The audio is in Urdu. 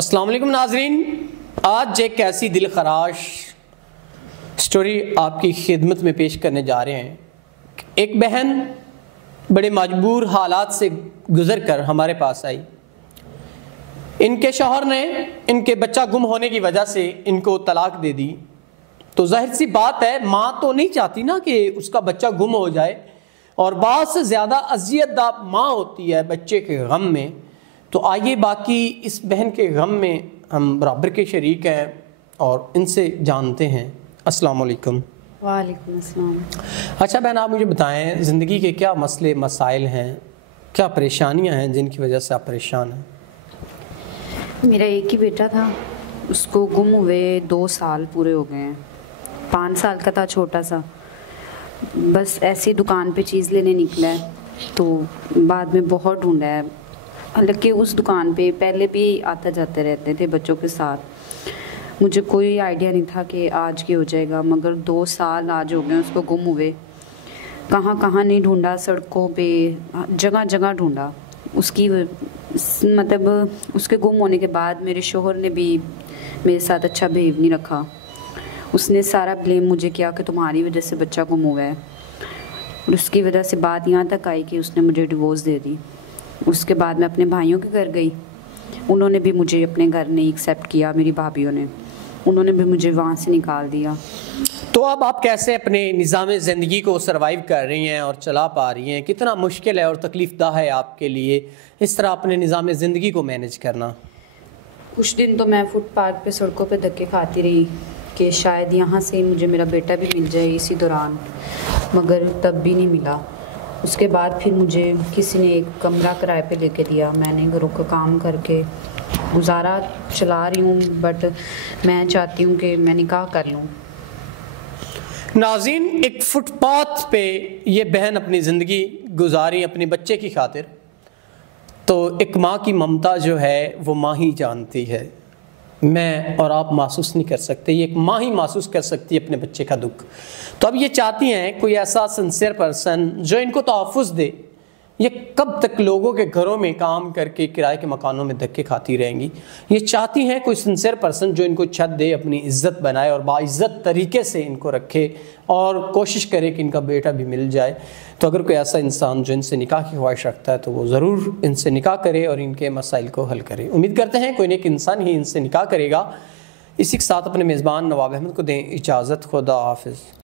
السلام علیکم ناظرین، آج ایک ایسی دل خراش سٹوری آپ کی خدمت میں پیش کرنے جا رہے ہیں۔ ایک بہن بڑے مجبور حالات سے گزر کر ہمارے پاس آئی۔ ان کے شوہر نے ان کے بچہ گم ہونے کی وجہ سے ان کو طلاق دے دی۔ تو ظاہر سی بات ہے، ماں تو نہیں چاہتی نا کہ اس کا بچہ گم ہو جائے، اور بعض سے زیادہ اذیت دہ ماں ہوتی ہے بچے کے غم میں۔ تو آئیے باقی اس بہن کے غم میں ہم برابر کے شریک ہیں اور ان سے جانتے ہیں۔ السلام علیکم۔ وعلیکم السلام۔ اچھا بہن، آپ مجھے بتائیں زندگی کے کیا مسئلے مسائل ہیں، کیا پریشانیاں ہیں جن کی وجہ سے آپ پریشان ہیں؟ میرا ایک ہی بیٹا تھا، اس کو گم ہوئے 2 سال پورے ہو گئے ہیں۔ 5 سال کا تھا، چھوٹا سا، بس ایسی دکان پہ چیز لینے نکلا ہے تو بعد میں بہت ڈھونڈا ہے۔ حالانکہ اس دکان پہ پہلے بھی آتے جاتے رہتے تھے بچوں کے ساتھ، مجھے کوئی آئیڈیا نہیں تھا کہ آج کی ہو جائے گا، مگر 2 سال آج ہو گئے اس کو گم ہوئے۔ کہاں کہاں نہیں ڈھونڈا، سڑکوں پہ جگہ جگہ ڈھونڈا۔ اس کی مطلب اس کے گم ہونے کے بعد میرے شوہر نے بھی میرے ساتھ اچھا بہیو نہیں رکھا۔ اس نے سارا بلیم مجھے کیا کہ تمہاری وجہ سے بچہ گم ہوا ہے، اور اس کی وجہ سے بات یہاں تک آئی کہ اس نے مجھے ڈیورس دے دی۔ اس کے بعد میں اپنے بھائیوں کے گھر گئی، انہوں نے بھی مجھے اپنے گھر نہیں ایکسیپٹ کیا، میری بھابھیوں نے، انہوں نے بھی مجھے وہاں سے نکال دیا۔ تو اب آپ کیسے اپنے نظام زندگی کو سروائیو کر رہی ہیں اور چلا پا رہی ہیں؟ کتنا مشکل ہے اور تکلیف دہ ہے آپ کے لیے اس طرح اپنے نظام زندگی کو مینج کرنا؟ کچھ دن تو میں فٹ پاتھ پہ سڑکوں پہ دھکے کھاتی رہی کہ شاید یہاں سے مجھے میرا بیٹا بھی مل جائے اسی دوران، مگر تب بھی نہیں ملا۔ اس کے بعد پھر مجھے کسی نے ایک کمرہ کرائے پہ لے کے دیا، میں نے گھروں کا کام کر کے گزارا چلا رہی ہوں، بٹ میں چاہتی ہوں کہ میں نکاح کر لوں۔ ناظرین، ایک فٹ پاتھ پہ یہ بہن اپنی زندگی گزاری اپنے بچے کی خاطر، تو ایک ماں کی ممتا جو ہے وہ ماں ہی جانتی ہے، میں اور آپ محسوس نہیں کر سکتے، یہ ایک ماں ہی محسوس کر سکتی ہے اپنے بچے کا دکھ۔ تو اب یہ چاہتی ہیں کوئی ایسا سنسیئر پرسن جو ان کو تحفظ دے۔ یہ کب تک لوگوں کے گھروں میں کام کر کے کرائے کے مکانوں میں دھکے کھاتی رہیں گی؟ یہ چاہتی ہیں کوئی سنسیئر پرسن جو ان کو چھت دے، اپنی عزت بنائے اور باعزت طریقے سے ان کو رکھے اور کوشش کرے کہ ان کا بیٹا بھی مل جائے۔ تو اگر کوئی ایسا انسان جو ان سے نکاح کی خواہش رکھتا ہے تو وہ ضرور ان سے نکاح کرے اور ان کے مسائل کو حل کرے۔ امید کرتے ہیں کوئی نیک انسان ہی ان سے نکاح کرے گا۔ اسی کے ساتھ اپنے میزبان نواب احمد کو دیں اجازت۔ خدا حافظ۔